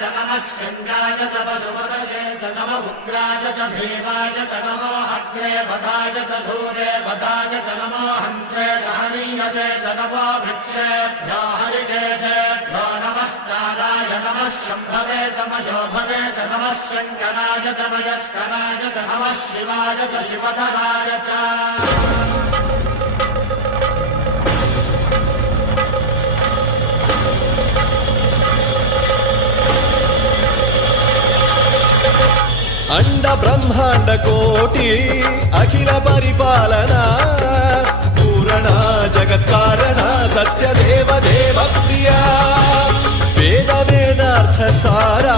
च नमः शङ्गाय च पशुपतये च नम उग्राय च भीमाय च नमो अग्रे वधाय च धूरे वधाय च नमो हन्त्रे सहनीयसे च नमो वृक्षेभ्यो हरिकेशेभ्यो नमस्काराय नमः शम्भवे च मयोभवे च नमः शङ्कराय च मयस्कराय च नमः शिवाय च शिवधराय च अंड ब्रह्मांड कोटि अखिल परिपालना पूर्ण जगत्कारण सत्यदेव देव प्रिया वेद वेदार्थ सारा